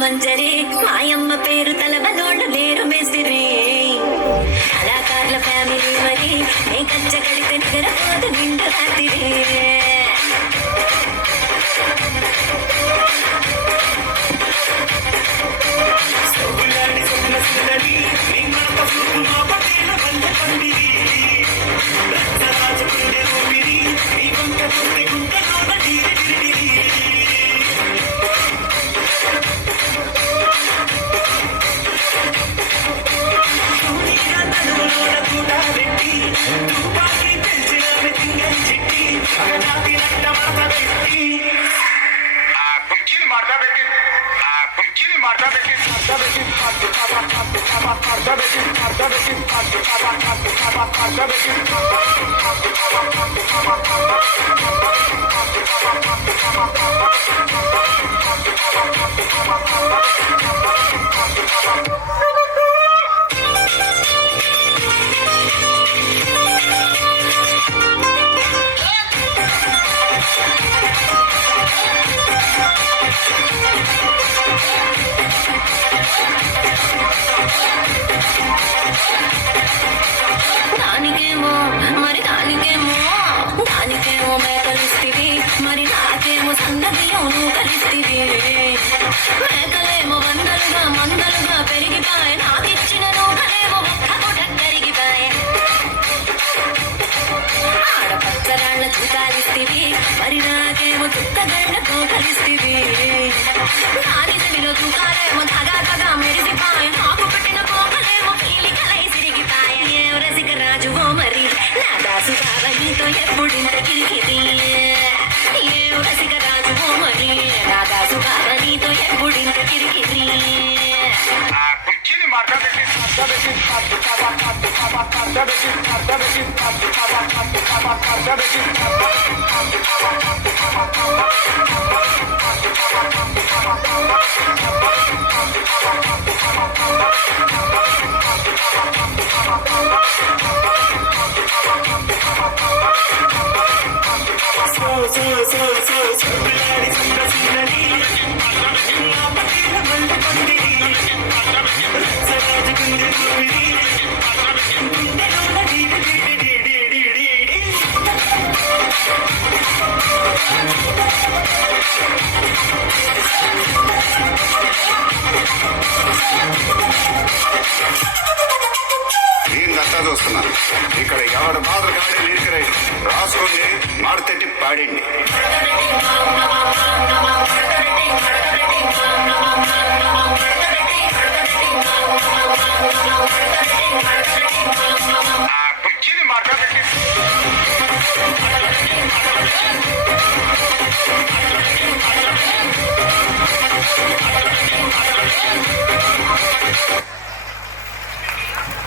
మంజరి మాయమ్మ పేరు తలబనోళ్ళు లేరు మేస్తిరి కళాకారుల ఫ్యామిలీ మరి నే కచ్చ కడితే నిద్రపోదు నిండు రాత్రి మేకలేమో వందలుగా మందలుగా పెరిగిపాయ నాకిచ్చిన నూకలేమో ఒక్కరిగిపాయ ఆడపచ్చరాళ్ల చూకాలిస్తివి మరి నాకేమో చుక్కగళ్ళ కోకలిస్తివి దాని చెవిలో చూకాలేమో తగా తగా మెరిసిపాయ నాకు పెట్టిన కోకలేమో కీలికలై సిరిగిపాయ ఏ రసిక రాజువో మరి నా దాసు బావ నీతో ఎప్పుడింత కిరికిరి ఏ రసిక రాజువో మరి నా దాసు బావ నీతో ఎప్పుడింత కిరికిరి చూస్తున్నాను ఇక్కడ ఎవరు మాత్రం గాడి లీడర్ రాసుకొని మాడితెట్టి పాడిండి